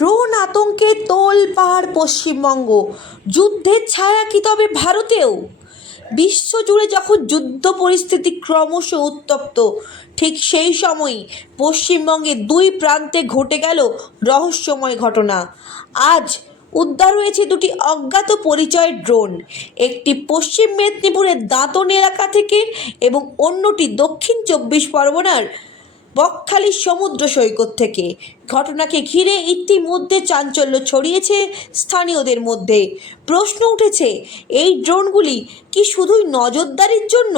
Drone আতঙ্কে তোলপাড় পশ্চিমবঙ্গ। যুদ্ধের ছায়া কি তবে ভারতেও? বিশ্বজুড়ে যখন যুদ্ধ পরিস্থিতি ক্রমশ উত্তপ্ত, ঠিক সেই সময়ই পশ্চিমবঙ্গে দুই প্রান্তে ঘটে গেল রহস্যময় ঘটনা। আজ উদ্ধার হয়েছে দুটি অজ্ঞাত পরিচয়ের ড্রোন, একটি পশ্চিম মেদিনীপুরের দাঁতন এলাকা থেকে এবং অন্যটি দক্ষিণ 24 পরগনার বকখালির সমুদ্র সৈকত থেকে। ঘটনাকে ঘিরে ইতিমধ্যে চাঞ্চল্য ছড়িয়েছে স্থানীয়দের মধ্যে। প্রশ্ন উঠেছে, এই ড্রোনগুলি কি শুধুই নজরদারির জন্য,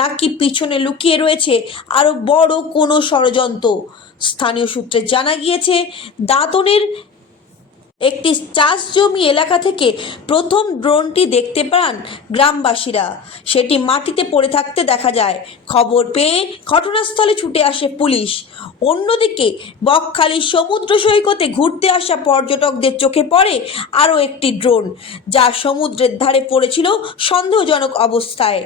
নাকি পিছনে লুকিয়ে রয়েছে আরও বড় কোনো ষড়যন্ত্র? স্থানীয় সূত্রে জানা গিয়েছে, দাঁতনের একটি চাষ জমি এলাকা থেকে প্রথম ড্রোনটি দেখতে পান গ্রামবাসীরা। সেটি মাটিতে পড়ে থাকতে দেখা যায়। খবর পেয়ে ঘটনাস্থলে ছুটে আসে পুলিশ। অন্যদিকে বকখালির সমুদ্র সৈকতে ঘুরতে আসা পর্যটকদের চোখে পড়ে আরও একটি ড্রোন, যা সমুদ্রের ধারে পড়েছিল সন্দেহজনক অবস্থায়।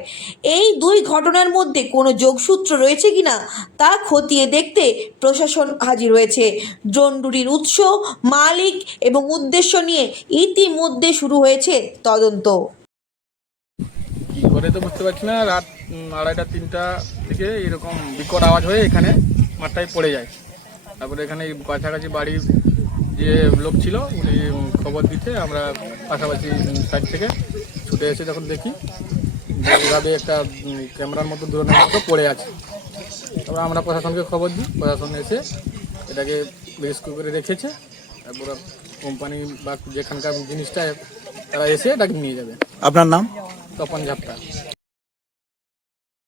এই দুই ঘটনার মধ্যে কোনো যোগসূত্র রয়েছে কিনা তা খতিয়ে দেখতে প্রশাসন হাজির হয়েছে। ড্রোন দুটির উৎস, মালিক এবং উদ্দেশ্য নিয়ে ইতিমধ্যে শুরু হয়েছে তদন্ত। কি করে তো বুঝতে পারছি না। রাত 2:30-3টা থেকে এরকম বিকট আওয়াজ হয়ে এখানে মাঠটায় পড়ে যায়। তারপরে এখানে কাছাকাছি বাড়ির যে লোক ছিল উনি খবর দিতে আমরা পাশাপাশি সাইড থেকে ছুটে এসে যখন দেখি এইভাবে একটা ক্যামেরার মতো ধরনের মতো পড়ে আছে। তারপর আমরা প্রশাসনকে খবর দিই, প্রশাসন এসে এটাকে রেস্কিউ করে রেখেছে। তারপর কোম্পানি বা যেখানকার জিনিসটা তারা এসে এটাকে নিয়ে যাবে। আপনার নাম? তপন ঝাপটা।